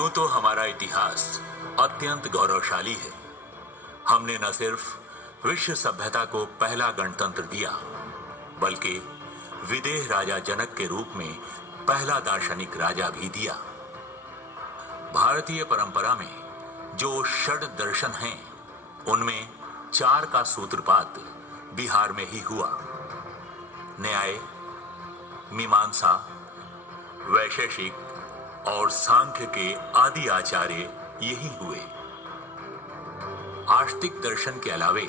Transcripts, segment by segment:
यूं तो हमारा इतिहास अत्यंत गौरवशाली है। हमने न सिर्फ विश्व सभ्यता को पहला गणतंत्र दिया, बल्कि विदेह राजा जनक के रूप में पहला दार्शनिक राजा भी दिया। भारतीय परंपरा में जो षड दर्शन हैं, उनमें 4 का सूत्रपात बिहार में ही हुआ। न्याय, मीमांसा, वैशेषिक और सांख्य के आदि आचार्य यही हुए। आस्तिक दर्शन के अलावे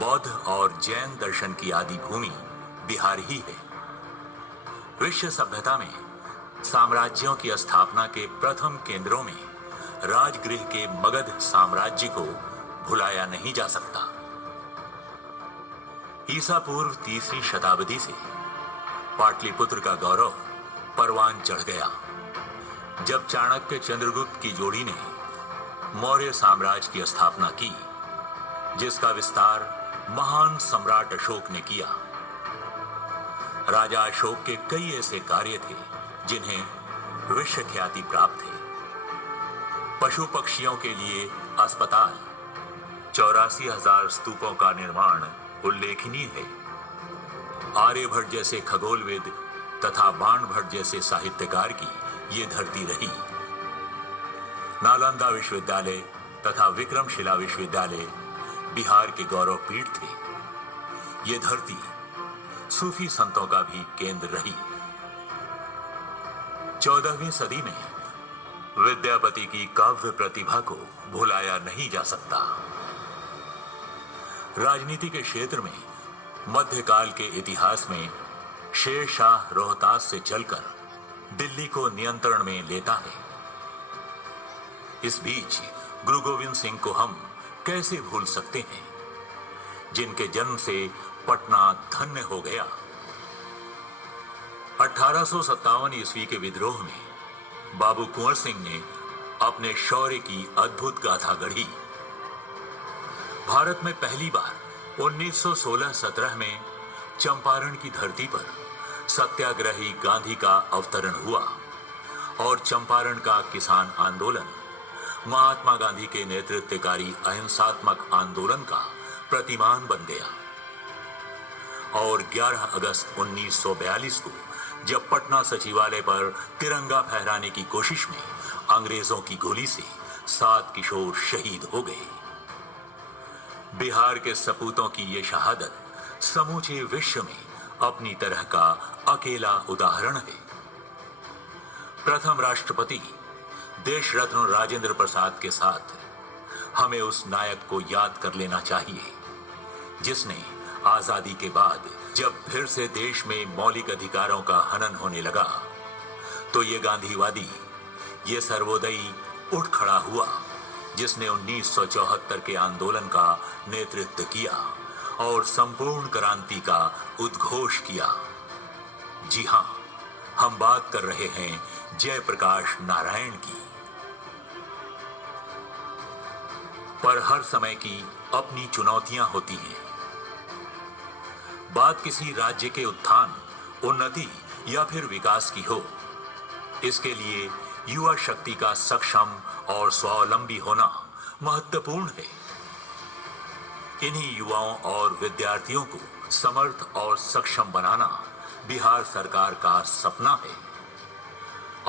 बौद्ध और जैन दर्शन की आदि भूमि बिहार ही है। विश्व सभ्यता में साम्राज्यों की स्थापना के प्रथम केंद्रों में राजगृह के मगध साम्राज्य को भुलाया नहीं जा सकता। ईसा पूर्व 3वीं शताब्दी से पाटलिपुत्र का गौरव परवान चढ़ गया, जब चाणक्य चंद्रगुप्त की जोड़ी ने मौर्य साम्राज्य की स्थापना की, जिसका विस्तार महान सम्राट अशोक ने किया। राजा अशोक के कई ऐसे कार्य थे जिन्हें विश्व ख्याति प्राप्त है। पशु पक्षियों के लिए अस्पताल, 84,000 स्तूपों का निर्माण उल्लेखनीय है। आर्यभट्ट जैसे खगोलविद तथा बाणभट्ट जैसे साहित्यकार की ये धरती रही। नालंदा विश्वविद्यालय तथा विक्रमशिला विश्वविद्यालय बिहार के गौरव पीठ थे। ये धरती सूफी संतों का भी केंद्र रही। 14वीं सदी में विद्यापति की काव्य प्रतिभा को भुलाया नहीं जा सकता। राजनीति के क्षेत्र में मध्यकाल के इतिहास में शेर शाह रोहतास से चलकर दिल्ली को नियंत्रण में लेता है। इस बीच गुरु गोविंद सिंह को हम कैसे भूल सकते हैं, जिनके जन्म से पटना धन्य हो गया। 1857 ईस्वी के विद्रोह में बाबू कुंवर सिंह ने अपने शौर्य की अद्भुत गाथा गढ़ी। भारत में पहली बार 1916-17 में चंपारण की धरती पर सत्याग्रही गांधी का अवतरण हुआ और चंपारण का किसान आंदोलन महात्मा गांधी के नेतृत्वकारी अहिंसात्मक आंदोलन का प्रतिमान बन गया। और 11 अगस्त 1942 को जब पटना सचिवालय पर तिरंगा फहराने की कोशिश में अंग्रेजों की गोली से 7 किशोर शहीद हो गए। बिहार के सपूतों की ये शहादत समूचे विश्व में अपनी तरह का अकेला उदाहरण है। प्रथम राष्ट्रपति देश रत्न राजेंद्र प्रसाद के साथ हमें उस नायक को याद कर लेना चाहिए, जिसने आजादी के बाद जब फिर से देश में मौलिक अधिकारों का हनन होने लगा, तो ये गांधीवादी, ये सर्वोदयी उठ खड़ा हुआ, जिसने 1974 के आंदोलन का नेतृत्व किया और संपूर्ण क्रांति का उद्घोष किया। जी हां, हम बात कर रहे हैं जयप्रकाश नारायण की। पर हर समय की अपनी चुनौतियां होती हैं। बात किसी राज्य के उत्थान, उन्नति या फिर विकास की हो, इसके लिए युवा शक्ति का सक्षम और स्वावलंबी होना महत्वपूर्ण है। इन्हीं युवाओं और विद्यार्थियों को समर्थ और सक्षम बनाना बिहार सरकार का सपना है।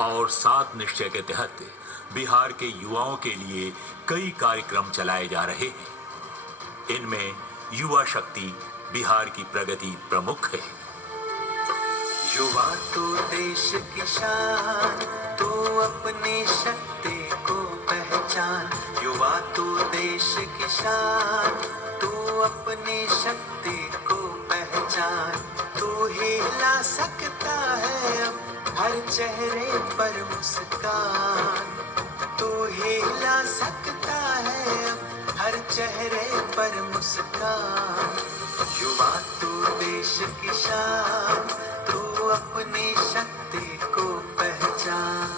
और 7 निश्चय के तहत बिहार के युवाओं के लिए कई कार्यक्रम चलाए जा रहे हैं। इनमें युवा शक्ति बिहार की प्रगति प्रमुख है। युवा तो देश की शान, तो अपनी शक्ति को पहचान। युवा तो देश की शान, तो अपनी शक्ति को पहचान। तू ही ला सकता है अब हर चेहरे पर मुस्कान। तू ही ला सकता है अब हर चेहरे पर मुस्कान। युवा तो देश की शान, तो अपनी शक्ति को पहचान।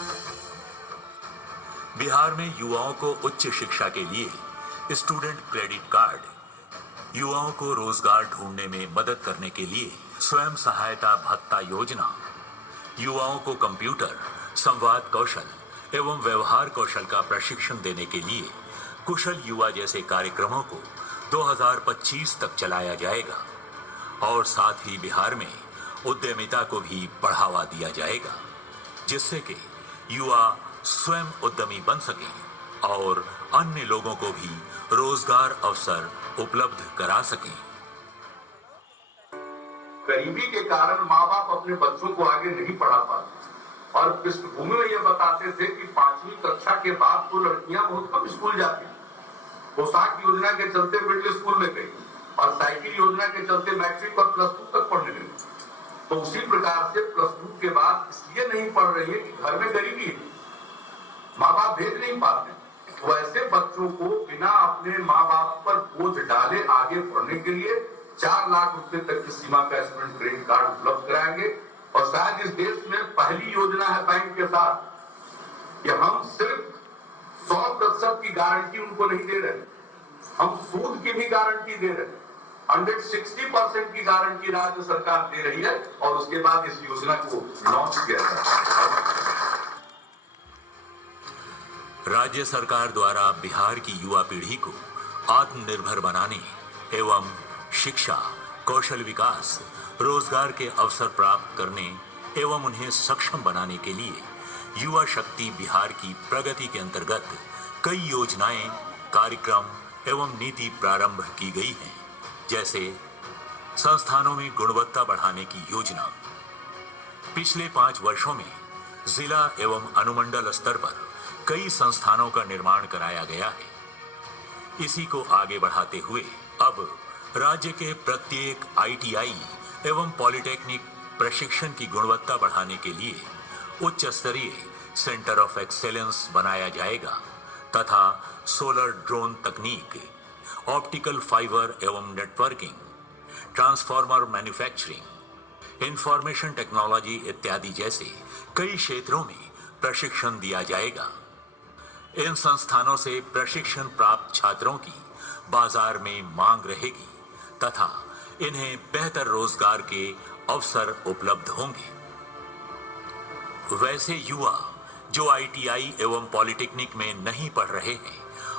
बिहार में युवाओं को उच्च शिक्षा के लिए स्टूडेंट क्रेडिट कार्ड, युवाओं को रोजगार ढूंढने में मदद करने के लिए स्वयं सहायता भत्ता योजना, युवाओं को कंप्यूटर, संवाद कौशल, एवं व्यवहार कौशल का प्रशिक्षण देने के लिए कुशल युवा जैसे कार्यक्रमों को 2025 तक चलाया जाएगा और साथ ही बिहार में उद्यमिता को भी बढ़ावा दिया जाएगा, जिससे कि युवा स्वयं उद्यमी बन सकें और अन्य लोगों को भी रोजगार अवसर उपलब्ध करा सकें। गरीबी के कारण माँ बाप अपने बच्चों को आगे नहीं पढ़ा पाते और पृष्ठभूमि में ये बताते थे कि 5वीं कक्षा के बाद तो लड़कियां बहुत कम स्कूल जाती, पोशाक योजना के चलते मिडिल स्कूल में गई और साइकिल योजना के चलते मैट्रिक और +2 तक पढ़ने गई। तो उसी प्रकार से +2 के बाद इसलिए नहीं पढ़ रही है कि घर में गरीबी है, माँ बाप भेज नहीं पाते। तो ऐसे बच्चों को बिना अपने माँ बाप पर बोझ डाले आगे पढ़ने के लिए 4 लाख रुपए तक की सीमा का स्टूडेंट क्रेडिट कार्ड उपलब्ध कराएंगे। और शायद इस देश में पहली योजना है बैंक के साथ कि हम सिर्फ 100% की गारंटी उनको नहीं दे रहे, हम सूद की भी गारंटी दे रहे हैं। 160% की गारंटी राज्य सरकार दे रही है और उसके बाद इस योजना को लॉन्च किया है। राज्य सरकार द्वारा बिहार की युवा पीढ़ी को आत्मनिर्भर बनाने एवं शिक्षा, कौशल विकास, रोजगार के अवसर प्राप्त करने एवं उन्हें सक्षम बनाने के लिए युवा शक्ति बिहार की प्रगति के अंतर्गत कई योजनाएं, कार्यक्रम एवं नीति प्रारंभ की गई हैं, जैसे संस्थानों में गुणवत्ता बढ़ाने की योजना। पिछले 5 वर्षों में जिला एवं अनुमंडल स्तर पर कई संस्थानों का निर्माण कराया गया है। इसी को आगे बढ़ाते हुए अब राज्य के प्रत्येक ITI एवं पॉलिटेक्निक प्रशिक्षण की गुणवत्ता बढ़ाने के लिए उच्च स्तरीय सेंटर ऑफ एक्सेलेंस बनाया जाएगा तथा सोलर ड्रोन तकनीक, ऑप्टिकल फाइबर एवं networking, transformer manufacturing, information technology इत्यादि जैसे कई क्षेत्रों में प्रशिक्षण दिया जाएगा। इन संस्थानों से प्रशिक्षण प्राप्त छात्रों की बाजार में मांग रहेगी तथा इन्हें बेहतर रोजगार के अवसर उपलब्ध होंगे। वैसे युवा जो ITI एवं पॉलिटेक्निक में नहीं पढ़ रहे हैं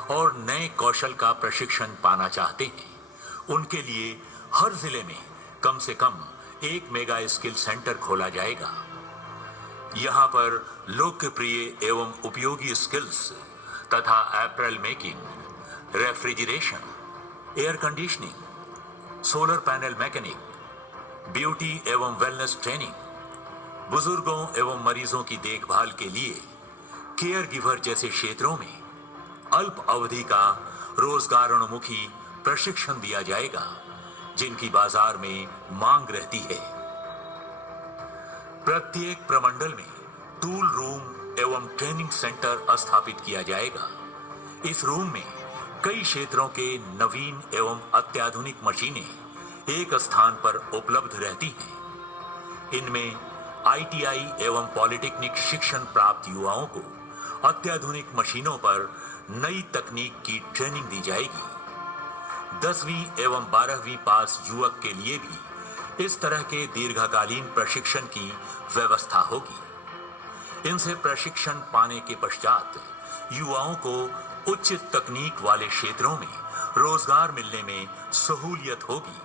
और नए कौशल का प्रशिक्षण पाना चाहते हैं, उनके लिए हर जिले में कम से कम एक मेगा स्किल सेंटर खोला जाएगा। यहाँ पर लोकप्रिय एवं उपयोगी स्किल्स तथा apparel making, refrigeration, air conditioning, solar panel mechanic, beauty एवं वेलनेस ट्रेनिंग, बुजुर्गों एवं मरीजों की देखभाल के लिए केयर गिवर जैसे क्षेत्रों में अल्प अवधि का रोजगारोन्मुखी प्रशिक्षण दिया जाएगा, जिनकी बाजार में मांग रहती है। प्रत्येक प्रमंडल में टूल रूम एवं ट्रेनिंग सेंटर स्थापित किया जाएगा। इस रूम में कई क्षेत्रों के नवीन एवं अत्याधुनिक मशीनें एक स्थान पर उपलब्ध रहती हैं। इनमें ITI एवं पॉलिटेक्निक शिक्षण प्राप्त युवाओं को अत्याधुनिक मशीनों पर नई तकनीक की ट्रेनिंग दी जाएगी। 10वीं एवं 12वीं पास युवक के लिए भी इस तरह के दीर्घकालीन प्रशिक्षण की व्यवस्था होगी। इनसे प्रशिक्षण पाने के पश्चात युवाओं को उच्च तकनीक वाले क्षेत्रों में रोजगार मिलने में सहूलियत होगी।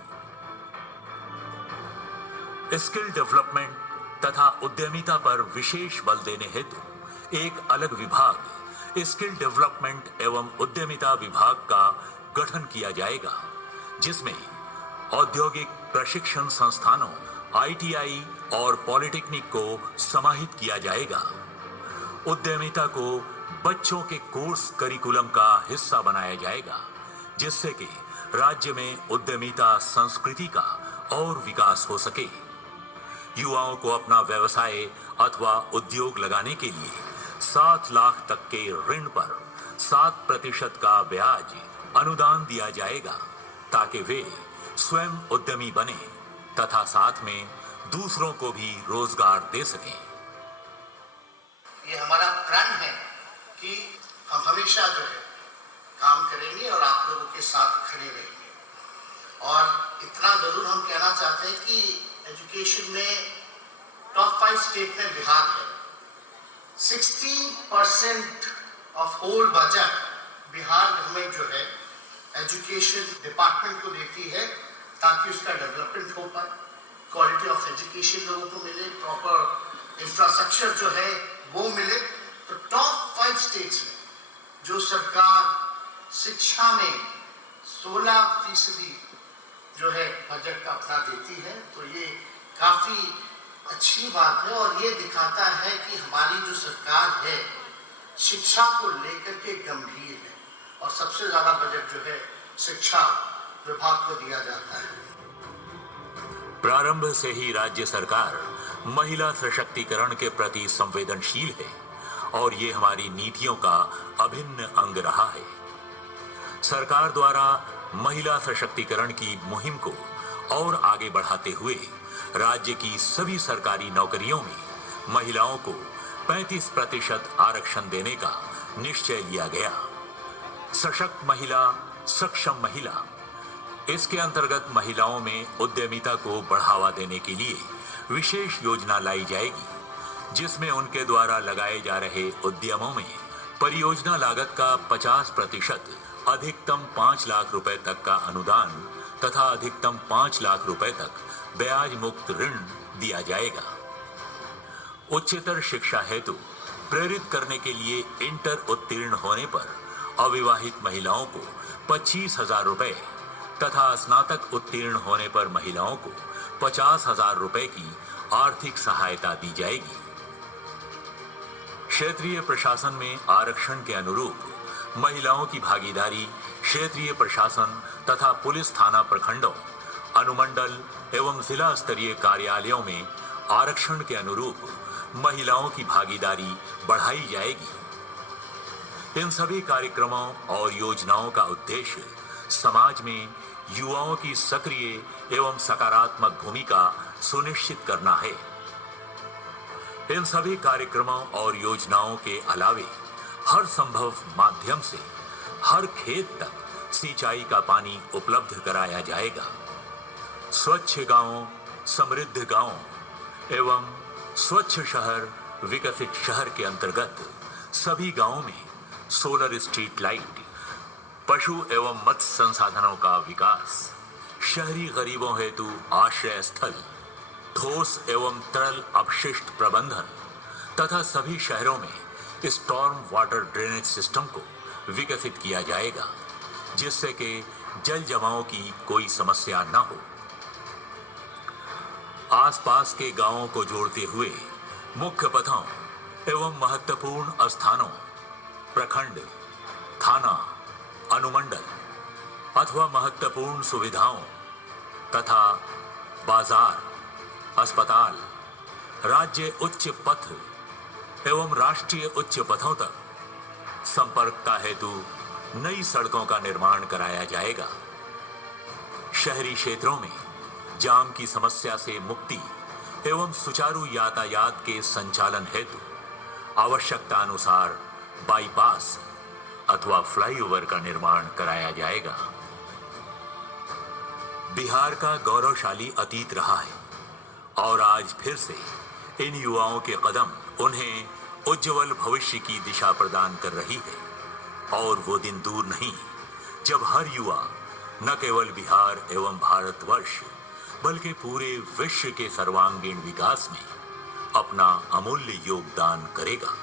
स्किल डेवलपमेंट तथा उद्यमिता पर विशेष बल देने हेतु एक अलग विभाग स्किल डेवलपमेंट एवं उद्यमिता विभाग का गठन किया जाएगा, जिसमें औद्योगिक प्रशिक्षण संस्थानों ITI और पॉलिटेक्निक को समाहित किया जाएगा। उद्यमिता को बच्चों के कोर्स करिकुलम का हिस्सा बनाया जाएगा, जिससे कि राज्य में उद्यमिता संस्कृति का और विकास हो सके। युवाओं को अपना व्यवसाय अथवा उद्योग लगाने के लिए 7 लाख तक के ऋण पर 7% का ब्याज अनुदान दिया जाएगा, ताकि वे स्वयं उद्यमी बने तथा साथ में दूसरों को भी रोजगार दे सकें। ये हमारा प्रण है कि हम हमेशा जो है काम करेंगे और आप लोगों के साथ खड़े रहेंगे। और इतना जरूर हम कहना चाहते हैं कि एजुकेशन में टॉप 5 स्टेट में बिहार है। 60% of whole budget Bihar government जो है एजुकेशन डिपार्टमेंट को देती है ताकि उसका डेवलपमेंट हो पाए, क्वालिटी ऑफ एजुकेशन लोगों को मिले, प्रॉपर इंफ्रास्ट्रक्चर जो है वो मिले। तो टॉप 5 स्टेट्स में जो सरकार शिक्षा में 16% जो है बजट का अपना देती है, तो ये काफी अच्छी बात है और ये दिखाता है कि हमारी जो सरकार है शिक्षा को लेकर के गंभीर है और सबसे ज्यादा बजट जो है शिक्षा विभाग को दिया जाता है। प्रारंभ से ही राज्य सरकार महिला सशक्तिकरण के प्रति संवेदनशील है और ये हमारी नीतियों का अभिन्न अंग रहा है। सरकार द्वारा महिला सशक्तिकरण की मुहिम को और आगे बढ़ाते हुए राज्य की सभी सरकारी नौकरियों में महिलाओं को 35% आरक्षण देने का निश्चय लिया गया। सशक्त महिला, सक्षम महिला, इसके अंतर्गत महिलाओं में उद्यमिता को बढ़ावा देने के लिए विशेष योजना लाई जाएगी, जिसमें उनके द्वारा लगाए जा रहे उद्यमों में परियोजना लागत का 50%, अधिकतम 5 लाख रुपए तक का अनुदान तथा अधिकतम 5 लाख रुपए तक ब्याज मुक्त ऋण दिया जाएगा। उच्चतर शिक्षा हेतु प्रेरित करने के लिए इंटर उत्तीर्ण होने पर अविवाहित महिलाओं को 25,000 रुपए तथा स्नातक उत्तीर्ण होने पर महिलाओं को 50,000 रुपए की आर्थिक सहायता दी जाएगी। क्षेत्रीय प्रशासन में आरक्षण के अनुरूप महिलाओं की भागीदारी क्षेत्रीय प्रशासन तथा पुलिस थाना प्रखंडों, अनुमंडल एवं जिला स्तरीय कार्यालयों में आरक्षण के अनुरूप महिलाओं की भागीदारी बढ़ाई जाएगी। इन सभी कार्यक्रमों और योजनाओं का उद्देश्य समाज में युवाओं की सक्रिय एवं सकारात्मक भूमिका सुनिश्चित करना है। इन सभी कार्यक्रमों और योजनाओं के अलावे हर संभव माध्यम से हर खेत तक सिंचाई का पानी उपलब्ध कराया जाएगा। स्वच्छ गांव, समृद्ध गांव एवं स्वच्छ शहर, विकसित शहर के अंतर्गत सभी गांवों में सोलर स्ट्रीट लाइट, पशु एवं मत्स्य संसाधनों का विकास, शहरी गरीबों हेतु आश्रय स्थल, ठोस एवं तरल अपशिष्ट प्रबंधन तथा सभी शहरों में स्टॉर्म वाटर ड्रेनेज सिस्टम को विकसित किया जाएगा, जिससे कि जल जमाव की कोई समस्या न हो। आसपास के गांवों को जोड़ते हुए मुख्य पथों एवं महत्वपूर्ण स्थानों, प्रखंड, थाना, अनुमंडल अथवा महत्वपूर्ण सुविधाओं तथा बाजार, अस्पताल, राज्य उच्च पथ एवं राष्ट्रीय उच्च पथों तक संपर्कता हेतु नई सड़कों का निर्माण कराया जाएगा। शहरी क्षेत्रों में जाम की समस्या से मुक्ति एवं सुचारू यातायात के संचालन हेतु आवश्यकता अनुसार बाईपास अथवा फ्लाईओवर का निर्माण कराया जाएगा। बिहार का गौरवशाली अतीत रहा है और आज फिर से इन युवाओं के कदम उन्हें उज्जवल भविष्य की दिशा प्रदान कर रही है और वो दिन दूर नहीं जब हर युवा न केवल बिहार एवं भारतवर्ष बल्कि पूरे विश्व के सर्वांगीण विकास में अपना अमूल्य योगदान करेगा।